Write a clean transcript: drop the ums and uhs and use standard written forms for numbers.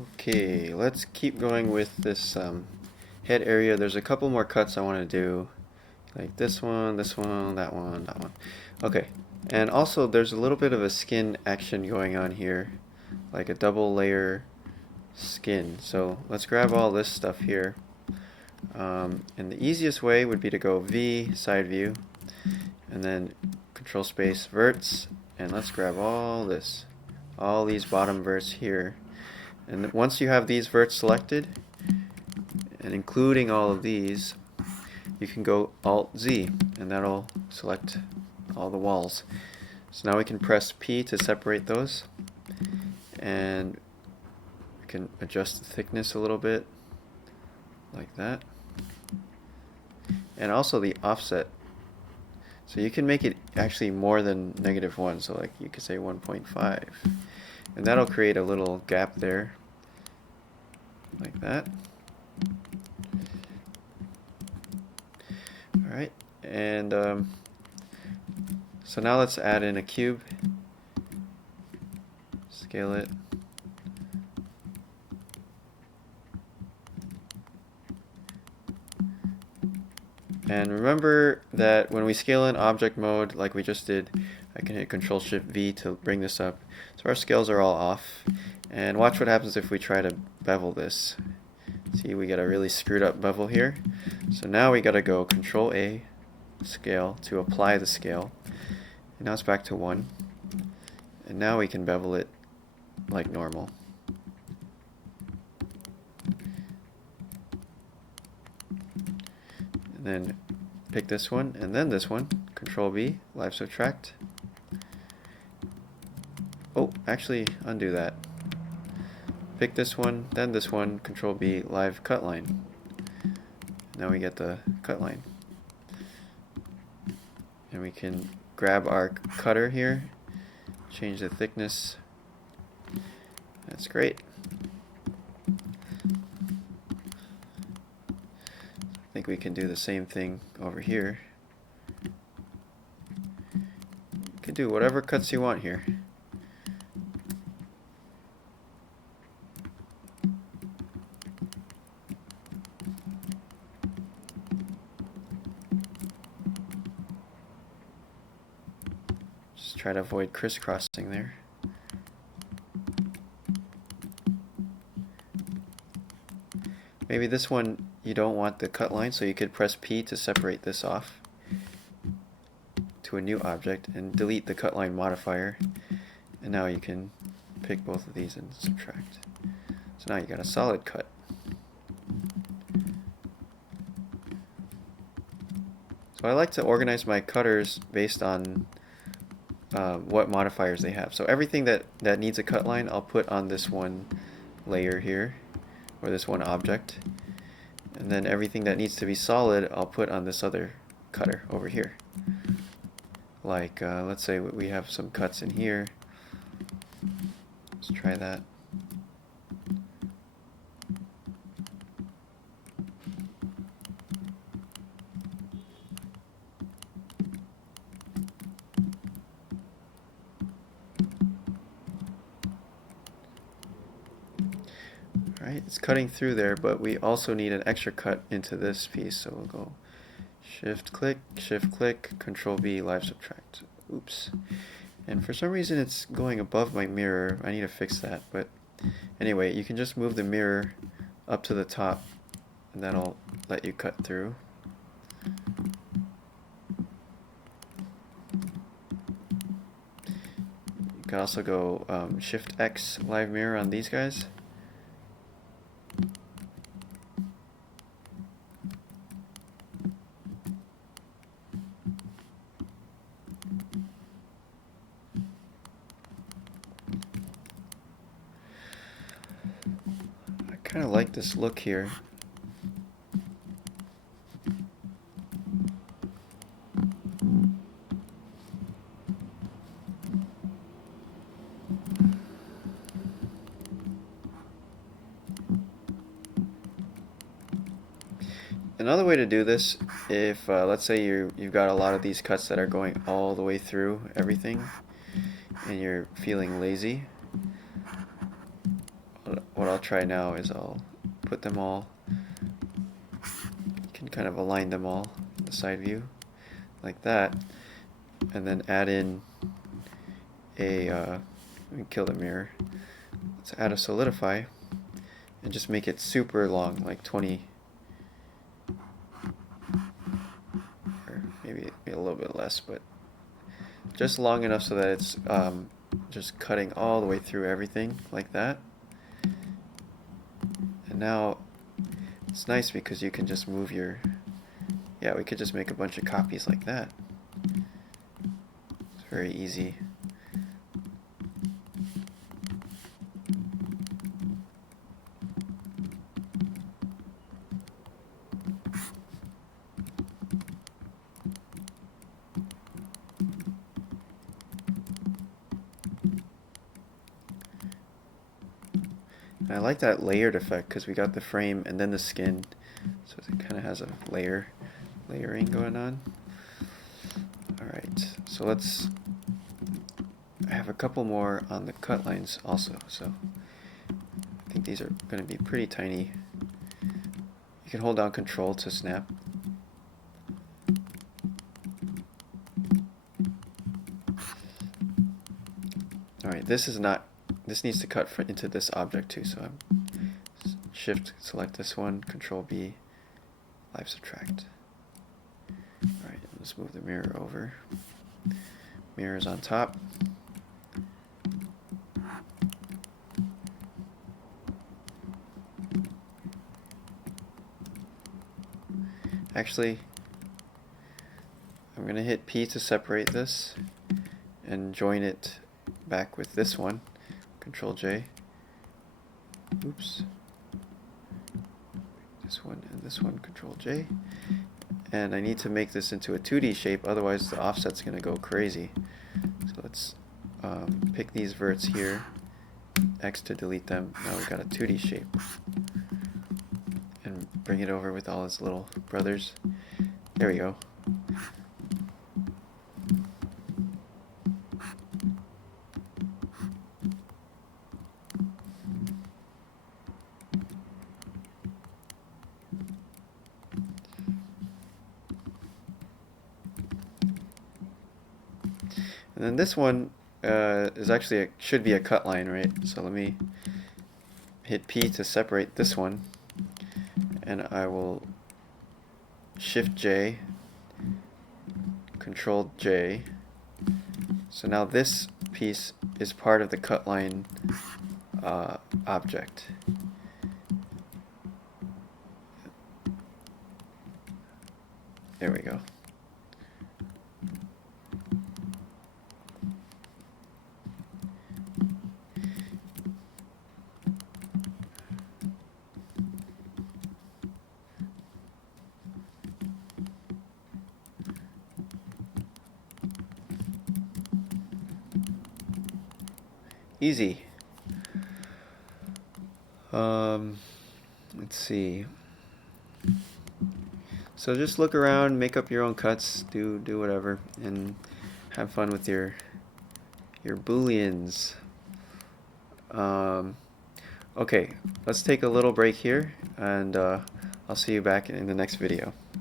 Okay, let's keep going with this head area. There's a couple more cuts I want to do, like this one, that one, that one. Okay, and also there's a little bit of a skin action going on here, like a double layer skin. So let's grab all this stuff here. And the easiest way would be to go V, side view, and then control space, verts, and let's grab all this, all these bottom verts here. And once you have these verts selected, and including all of these, you can go Alt Z, and that'll select all the walls. So now we can press P to separate those, and we can adjust the thickness a little bit, like that. And also the offset. So you can make it actually more than -1, so like you could say 1.5. And that'll create a little gap there, like that. Alright, and so now let's add in a cube, scale it. And remember that when we scale in object mode like we just did, I can hit Control Shift V to bring this up. So our scales are all off. And watch what happens if we try to bevel this. See, we got a really screwed up bevel here. So now we gotta go Control A, scale, to apply the scale. And now it's back to 1. And now we can bevel it like normal. And then pick this one, and then this one, Control B, live subtract. Oh, actually, undo that. Pick this one, then this one, Control B, live cut line. Now we get the cut line. And we can grab our cutter here, change the thickness. That's great. I think we can do the same thing over here. You can do whatever cuts you want here. Just try to avoid crisscrossing there. Maybe this one you don't want the cut line, so you could press P to separate this off to a new object and delete the cut line modifier. And now you can pick both of these and subtract. So now you got a solid cut. So I like to organize my cutters based on what modifiers they have. So everything that needs a cut line, I'll put on this one layer here, or this one object. And then everything that needs to be solid, I'll put on this other cutter over here. Like, let's say we have some cuts in here. Let's try that. Alright, it's cutting through there, but we also need an extra cut into this piece, so we'll go Shift click, Control B, live subtract. Oops. And for some reason it's going above my mirror. I need to fix that, but anyway, you can just move the mirror up to the top, and that'll let you cut through. You can also go Shift X, live mirror on these guys. I kind of like this look here. Another way to do this, if let's say you've got a lot of these cuts that are going all the way through everything, and you're feeling lazy, what I'll try now is I'll put them all, you can kind of align them all in the side view like that, and then add in a, let me kill the mirror, let's add a solidify and just make it super long, like 20, or maybe a little bit less, but just long enough so that it's just cutting all the way through everything like that. And now it's nice because you can just move your, yeah, we could just make a bunch of copies like that. It's very easy. And I like that layered effect because we got the frame and then the skin, so it kind of has a layering going on. Alright, so let's have a couple more on the cut lines also. So I think these are going to be pretty tiny. You can hold down Control to snap. Alright, this needs to cut into this object too, so I'm Shift select this one, Control B, Live Subtract. Alright, let's move the mirror over. Mirror is on top. Actually, I'm going to hit P to separate this and join it back with this one. Control J. Oops. This one and this one, Control J. And I need to make this into a 2D shape, otherwise the offset's going to go crazy. So let's pick these verts here, X to delete them. Now we've got a 2D shape. And bring it over with all its little brothers. There we go. And then this one is actually should be a cut line, right? So let me hit P to separate this one, and I will Shift J, Control J. So now this piece is part of the cut line object. There we go. Easy. Let's see. So just look around, make up your own cuts, do whatever, and have fun with your booleans. Okay, let's take a little break here, and I'll see you back in the next video.